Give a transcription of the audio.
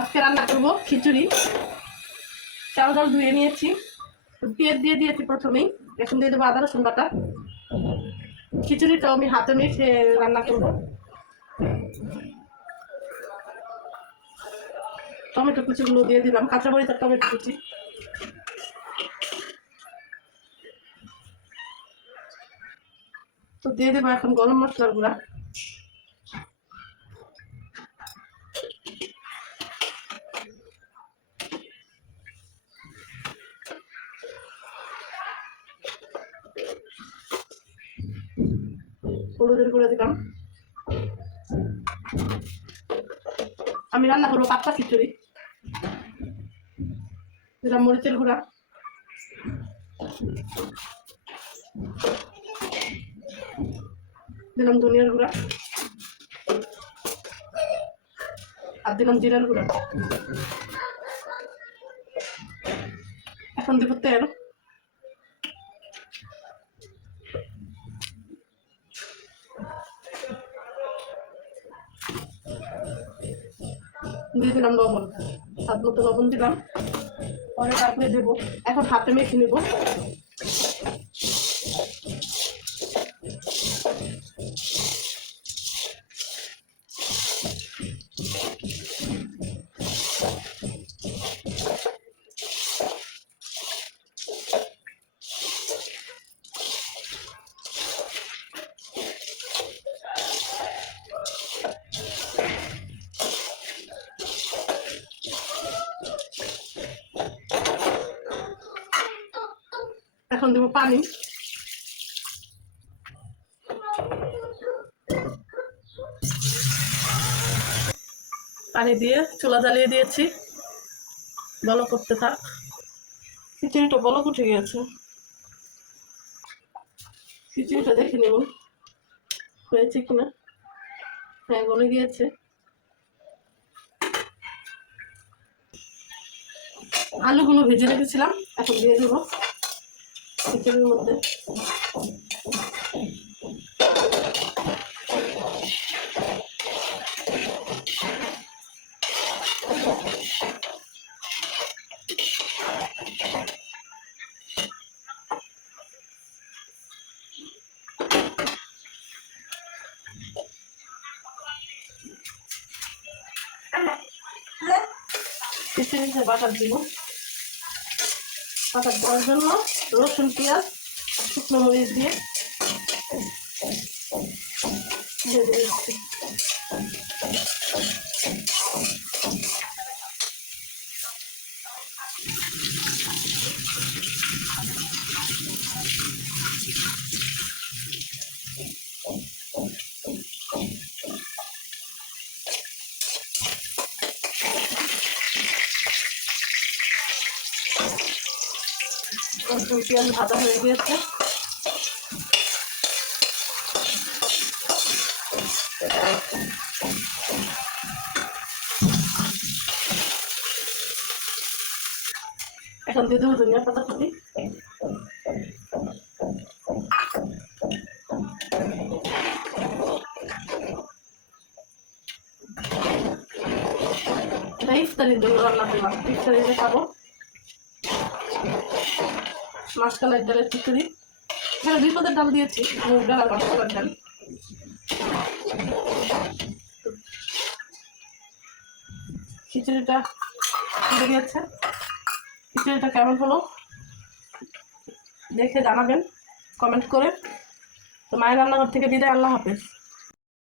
আজকে রান্না করবো খিচুড়ি। চাল ডাল ধুয়ে নিয়েছি, পেঁয়াজ দিয়ে দিয়েছি প্রথমেই, এখন দিয়ে দেবো আদা রসুন বাটা। খিচুড়িটাও আমি হাতে মেখে রান্না করবো। টমেটো কুচিগুলো দিয়ে দিলাম, কাঁচা মরিচ আর টমেটো কুচি। তো দিয়ে দেবো এখন গরম মশলার গুঁড়া, হলুদের গুঁড়া দিলাম। আমি রান্না করবো পাতলা খিচুড়ি। দিলাম মরিচের গুঁড়া, দিলাম ধনিয়ার গুঁড়া, আর দিলাম জিরার গুঁড়া। এখন দিব তেল, দিয়ে দিলাম লবণ, স্বাদ মতো লবণ দিলাম। পরে তারপরে দেবো, এখন হাতে মেখে নেব। এখন দেবো পানি, পানি দিয়ে চুলা জ্বালিয়ে দিয়েছি, বলক করতে থাক। খিচুড়িটা বলক উঠে গেছে, খিচুড়িটা দেখে নেব হয়েছে কিনা। হ্যাঁ, গলে গিয়েছে। আলুগুলো ভেজে রেখেছিলাম, এখন দিয়ে দেবো খিচুড়ির মধ্যে। খিচুড়িতে বাটার দিব, বাটার দেওয়ার জন্য রসুন পেঁয়াজ শুকনো মরিচ দিয়ে ভেজে দিচ্ছি। রসুন পেঁয়াজ ভাজা হয়ে গিয়েছে, এখন দিয়ে দেবো ধনিয়া পাতা কুচি। ইফতারির জন্য রান্না করলাম, ইফতারিতে খাবো। মাসকালের ডালের খিচুড়ি, এখানে 2 পদের ডাল দিয়েছি, মুগ ডাল আর মাসকালের ডাল। খিচুড়িটা হয়ে গেছে। খিচুড়িটা কেমন হলো দেখে জানাবেন কমেন্ট করে। তো মায়ের রান্নাঘর থেকে বিদায়, আল্লাহ হাফেজ।